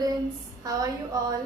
students, how are you all?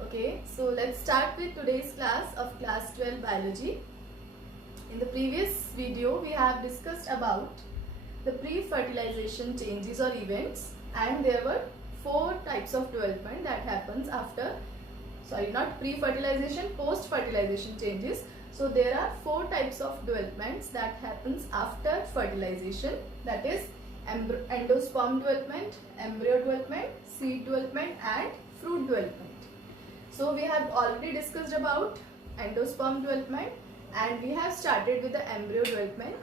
Okay, so let's start with today's class of class 12 biology. In the previous video we have discussed about the pre-fertilization changes or events, and there were 4 types of development that happens after, not pre-fertilization, post-fertilization changes. So there are 4 types of developments that happens after fertilization, that is endosperm development, embryo development, seed development and fruit development. So we have already discussed about endosperm development and we have started with the embryo development.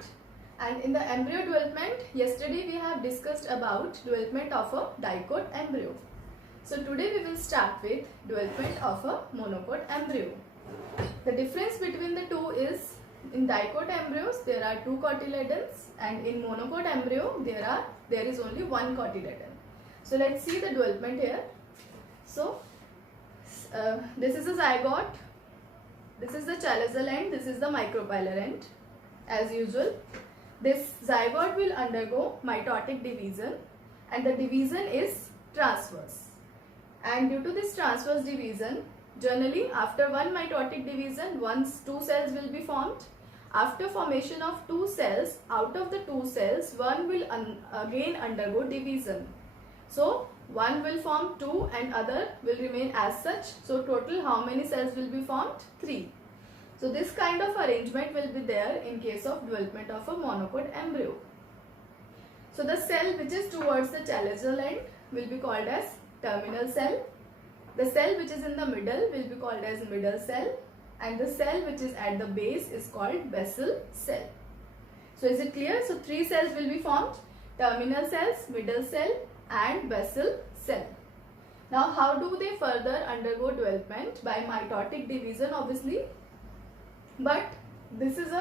And in the embryo development, yesterday we have discussed about development of a dicot embryo. So today we will start with development of a monocot embryo. The difference between the two is, in dicot embryos there are 2 cotyledons and in monocot embryo there is only 1 cotyledon. So let's see the development here. So this is a zygote, this is the chalazal end, this is the micropylar end. As usual, this zygote will undergo mitotic division and the division is transverse. And due to this transverse division, generally after one mitotic division, 2 cells will be formed. After formation of 2 cells, out of the 2 cells, one will again undergo division. So one will form 2 and other will remain as such. So total how many cells will be formed? 3. So this kind of arrangement will be there in case of development of a monocot embryo. So the cell which is towards the chalazal end will be called as terminal cell. The cell which is in the middle will be called as middle cell, and the cell which is at the base is called basal cell. So is it clear? So 3 cells will be formed: terminal cells, middle cell and basal cell. Now how do they further undergo development? By mitotic division obviously, but this is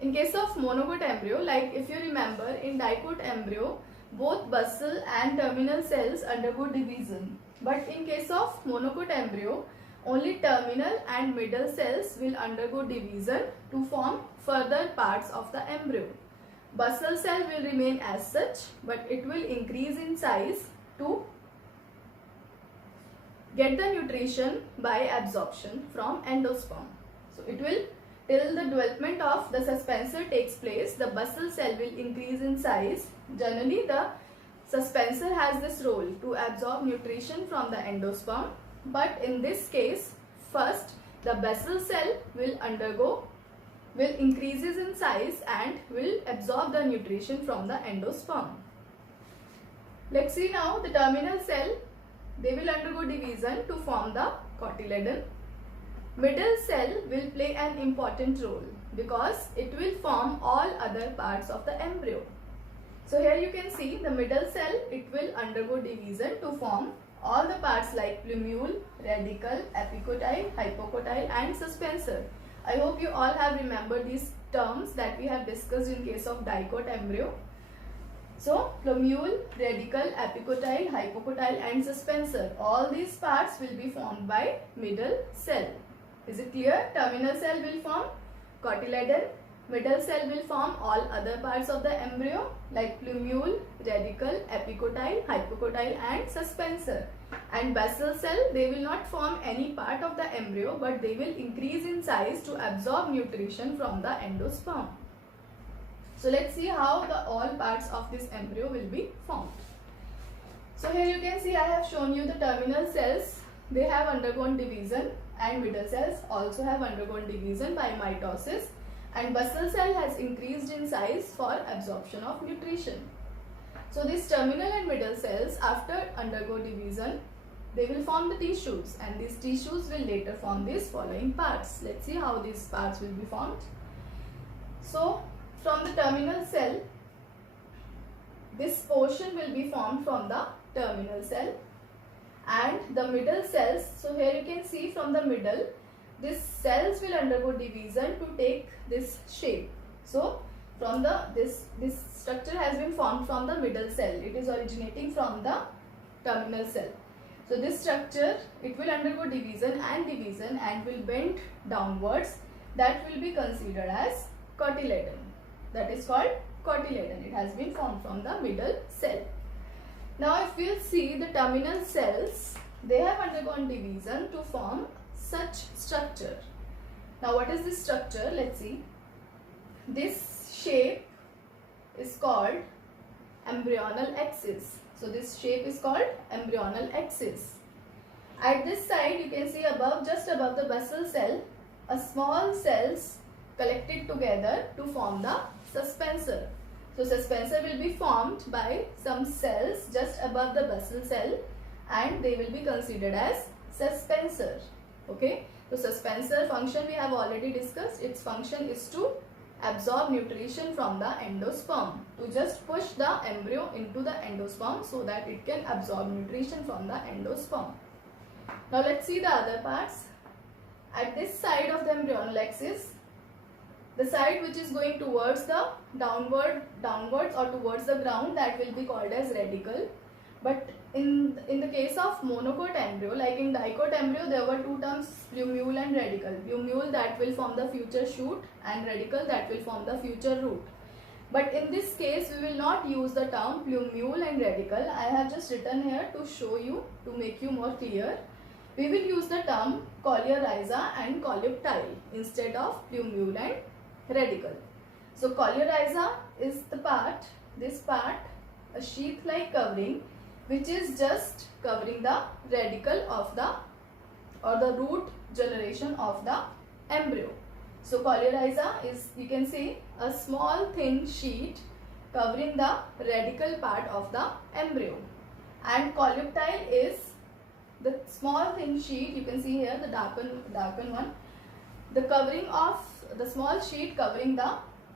in case of monocot embryo, like if you remember in dicot embryo both basal and terminal cells undergo division. But in case of monocot embryo, only terminal and middle cells will undergo division to form further parts of the embryo. Basal cell will remain as such, but it will increase in size to get the nutrition by absorption from endosperm. So it will, till the development of the suspensor takes place, the basal cell will increase in size. Generally the suspensor has this role to absorb nutrition from the endosperm, but in this case first the basal cell will increases in size and will absorb the nutrition from the endosperm. Let's see now the terminal cell. They will undergo division to form the cotyledon. Middle cell will play an important role because it will form all other parts of the embryo. So here you can see the middle cell, it will undergo division to form all the parts like plumule, radicle, epicotyle, hypocotyle and suspensor. I hope you all have remembered these terms that we have discussed in case of dicot embryo. So plumule, radicle, epicotyle, hypocotyle and suspensor, all these parts will be formed by middle cell. Is it clear? Terminal cell will form cotyledon, middle cell will form all other parts of the embryo like plumule, radicle, epicotyle, hypocotyle and suspensor. And basal cell, they will not form any part of the embryo, but they will increase in size to absorb nutrition from the endosperm. So let's see how all parts of this embryo will be formed. So here you can see I have shown you the terminal cells. They have undergone division and middle cells also have undergone division by mitosis, and basal cell has increased in size for absorption of nutrition. So these terminal and middle cells, after undergo division, they will form the tissues, and these tissues will later form these following parts. Let's see how these parts will be formed. So from the terminal cell, this portion will be formed from the terminal cell, and the middle cells, so here you can see from the middle, these cells will undergo division to take this shape. So from this structure has been formed from the middle cell. It is originating from the terminal cell. So this structure, it will undergo division and will bend downwards. That will be considered as cotyledon. That is called cotyledon. It has been formed from the middle cell. Now if we'll see the terminal cells, they have undergone division to form such structure. Now what is this structure? Let's see. This shape is called embryonal axis. So this shape is called embryonal axis. At this side you can see above, just above the basal cell, a small cells collected together to form the suspensor. So suspensor will be formed by some cells just above the basal cell and they will be considered as suspensor. Okay. So suspensor function we have already discussed. Its function is to absorb nutrition from the endosperm, to just push the embryo into the endosperm so that it can absorb nutrition from the endosperm. Now let's see the other parts. At this side of the embryonal axis, the side which is going towards the downwards or towards the ground, that will be called as radicle. But in the case of monocot embryo, like in dicot embryo, there were two terms, plumule and radicle. Plumule, that will form the future shoot, and radicle, that will form the future root. But in this case we will not use the term plumule and radicle. I have just written here to show you, to make you more clear. We will use the term coleorhiza and coleoptile instead of plumule and radicle. So coleorhiza is the part, this part, a sheath like covering which is just covering the radicle of the, or the root generation of the embryo. So coleorhiza is, you can see, a small thin sheet covering the radical part of the embryo, and coleoptile is the small thin sheet, you can see here the darken one, the covering of the small sheet covering the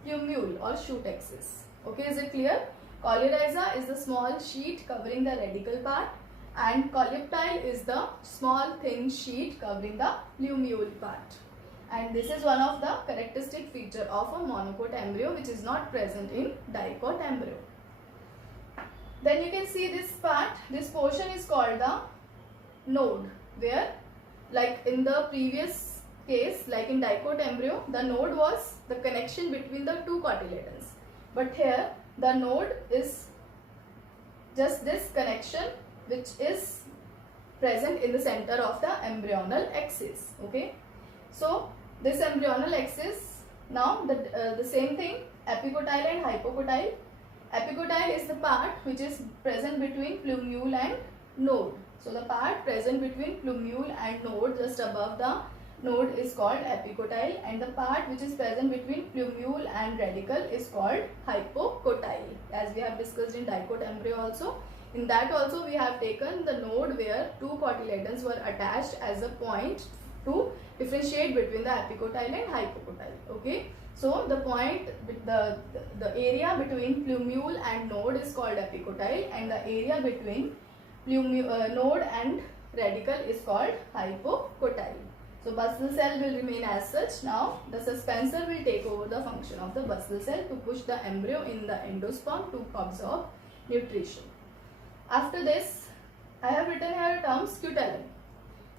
plumule or shoot axis. Okay, is it clear? Coleorhiza is the small sheet covering the radical part, and coleoptile is the small thin sheet covering the plumule part. And this is one of the characteristic feature of a monocot embryo which is not present in dicot embryo. Then you can see this part, this portion is called the node, where like in the previous case, like in dicot embryo, the node was the connection between the two cotyledons. But here the node is just this connection which is present in the center of the embryonal axis. Okay. So this embryonal axis, now the same thing, epicotyle and hypocotyle. Epicotyle is the part which is present between plumule and node. So the part present between plumule and node, just above the node, is called epicotyle, and the part which is present between plumule and radicle is called hypocotyle, as we have discussed in dicot embryo also. In that also we have taken the node where two cotyledons were attached as a point to differentiate between the epicotyle and hypocotyle. Okay, so the point, the area between plumule and node is called epicotyle, and the area between node and radicle is called hypocotyle. So basal cell will remain as such. Now the suspensor will take over the function of the basal cell to push the embryo in the endosperm to absorb nutrition. After this, I have written here a term scutellum.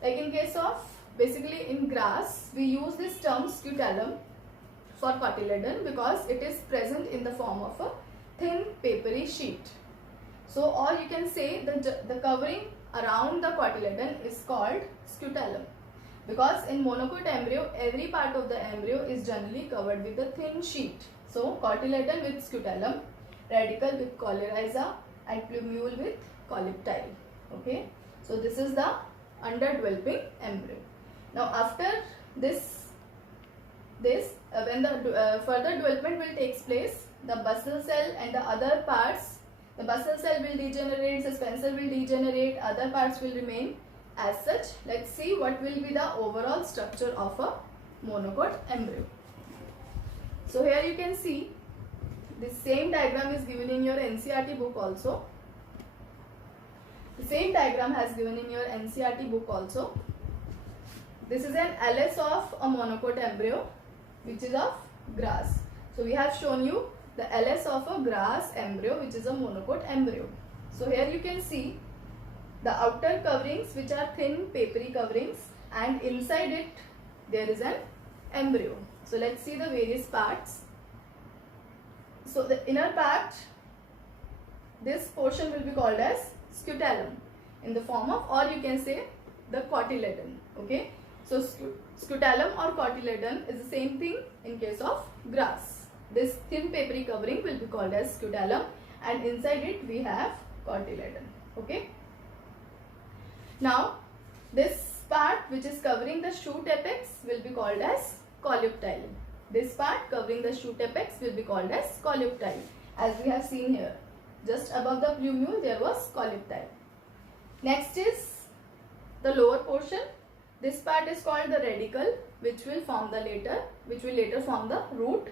Like in case of, basically in grass, we use this term scutellum for cotyledon because it is present in the form of a thin papery sheet. So, or you can say the covering around the cotyledon is called scutellum, because in monocot embryo every part of the embryo is generally covered with a thin sheet. So cotyledon with scutellum, radicle with coleorhiza, and plumule with coleoptile. Okay, so this is the underdeveloping embryo. Now after this when the further development will take place, the basal cell and the other parts, the basal cell will degenerate, suspensor will degenerate, other parts will remain as such. Let's see what will be the overall structure of a monocot embryo. So here you can see the same diagram is given in your NCERT book also. The same diagram has given in your NCERT book also. This is an LS of a monocot embryo which is of grass. So we have shown you the LS of a grass embryo which is a monocot embryo. So here you can see the outer coverings which are thin papery coverings, and inside it there is an embryo. So let's see the various parts. So the inner part this portion will be called as scutellum in the form of, or you can say the cotyledon. Okay, so scutellum or cotyledon is the same thing in case of grass. This thin papery covering will be called as scutellum, and inside it we have cotyledon. Okay, now this part which is covering the shoot apex will be called as colluctile. This part covering the shoot apex will be called as colluctile, as we have seen here. Just above the plumule there was colluctile. Next is the lower portion. This part is called the radicle, which will later form the root.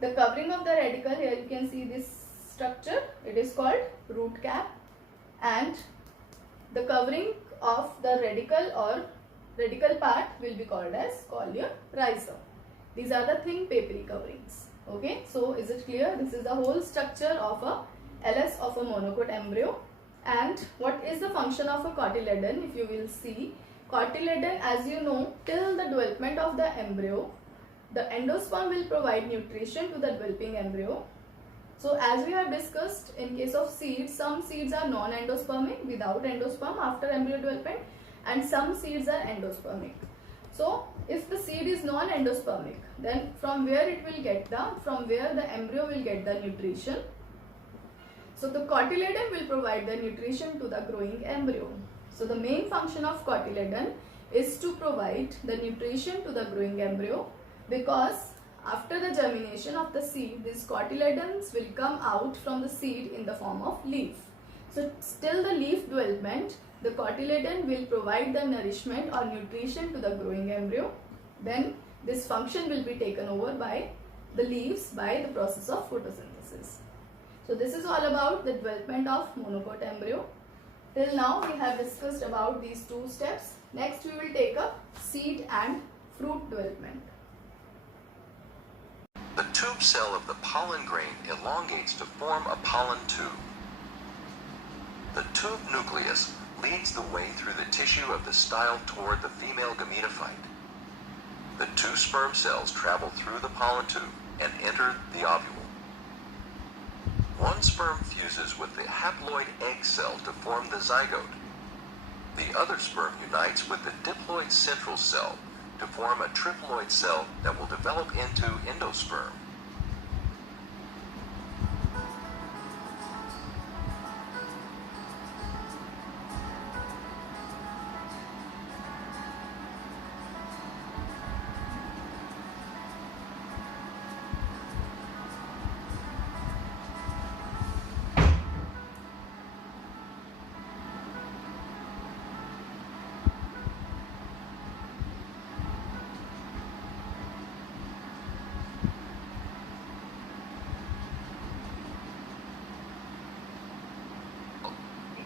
The covering of the radicle, here you can see this structure, it is called root cap, and the covering of the radical part will be called as rhizome. These are the thin papery coverings. Okay, so is it clear? This is the whole structure of a LS of a monocote embryo. And what is the function of a cotyledon? If you will see, cotyledon, as you know, till the development of the embryo, the endosperm will provide nutrition to the developing embryo. So as we have discussed, in case of seeds, some seeds are non-endospermic, without endosperm after embryo development, and some seeds are endospermic. So if the seed is non-endospermic, then from where the embryo will get the nutrition? So the cotyledon will provide the nutrition to the growing embryo. So the main function of cotyledon is to provide the nutrition to the growing embryo, because after the germination of the seed, these cotyledons will come out from the seed in the form of leaf. So till the leaf development, the cotyledon will provide the nourishment or nutrition to the growing embryo. Then this function will be taken over by the leaves by the process of photosynthesis. So this is all about the development of monocote embryo. Till now we have discussed about these two steps. Next we will take up seed and fruit development. The tube cell of the pollen grain elongates to form a pollen tube. The tube nucleus leads the way through the tissue of the style toward the female gametophyte. The two sperm cells travel through the pollen tube and enter the ovule. One sperm fuses with the haploid egg cell to form the zygote. The other sperm unites with the diploid central cell to form a triploid cell that will develop into endosperm.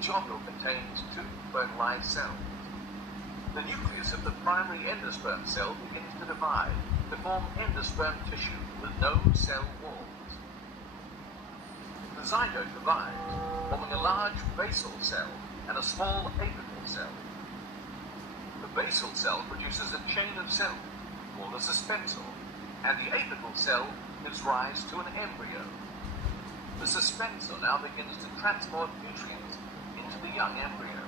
Each ovule contains two fertilized cells. The nucleus of the primary endosperm cell begins to divide to form endosperm tissue with no cell walls. The zygote divides, forming a large basal cell and a small apical cell. The basal cell produces a chain of cells, called a suspensor, and the apical cell gives rise to an embryo. The suspensor now begins to transport nutrients into the young embryo.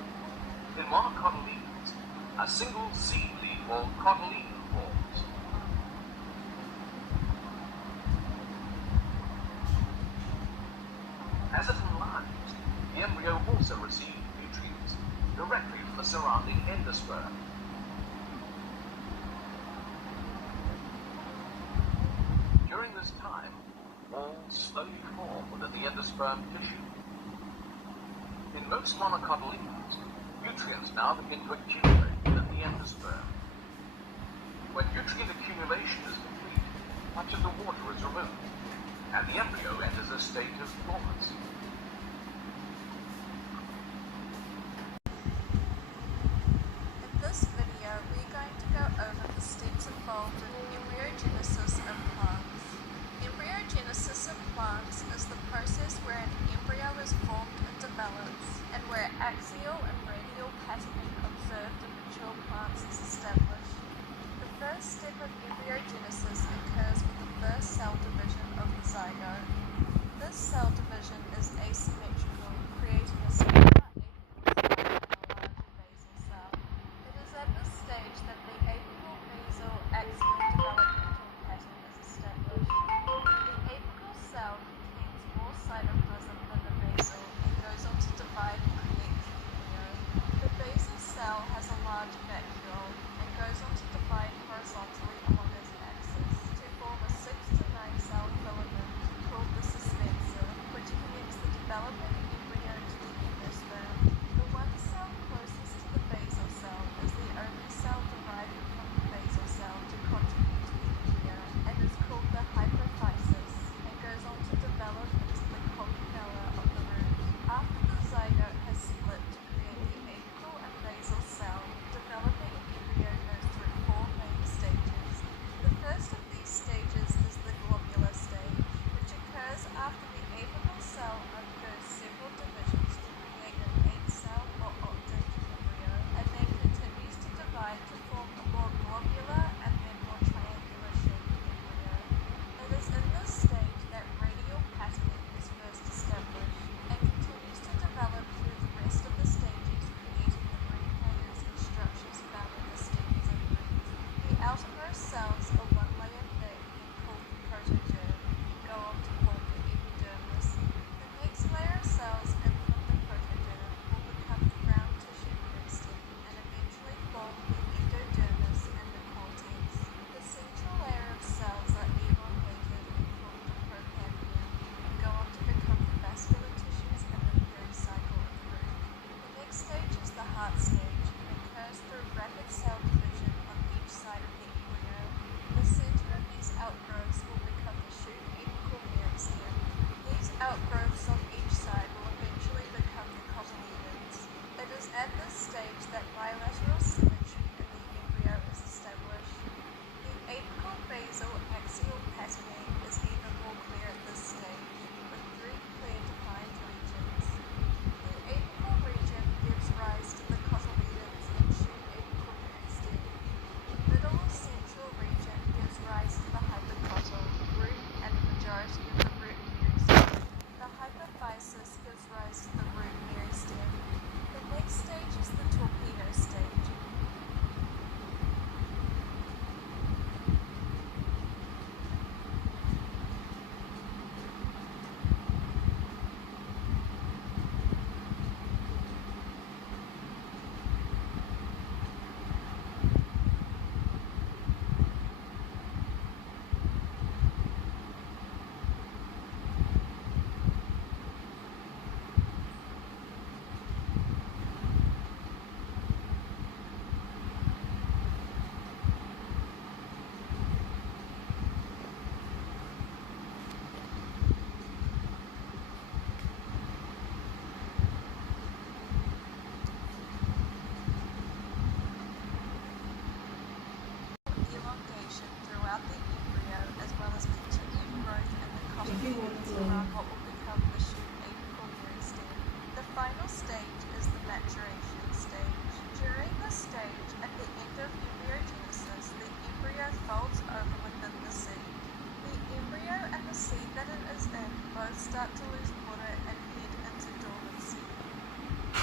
In monocotyledons, a single seed leaf or cotyledon forms. As it enlarges, the embryo also receives nutrients directly from the surrounding endosperm. During this time, walls slowly form within the endosperm tissue. In most monocotyledons, nutrients now begin to accumulate within the endosperm. When nutrient accumulation is complete, much of the water is removed, and the embryo enters a state of dormancy. In this video, we're going to go over the steps involved in embryogenesis in plants. Embryogenesis in plants is the process where an embryo is formed and develops, and where axial and radial patterning observed in mature plants is established. The first step of embryogenesis occurs with the first cell division of the zygote. This cell division is asymmetrical. cell has a large vacuole and goes on to divide horizontally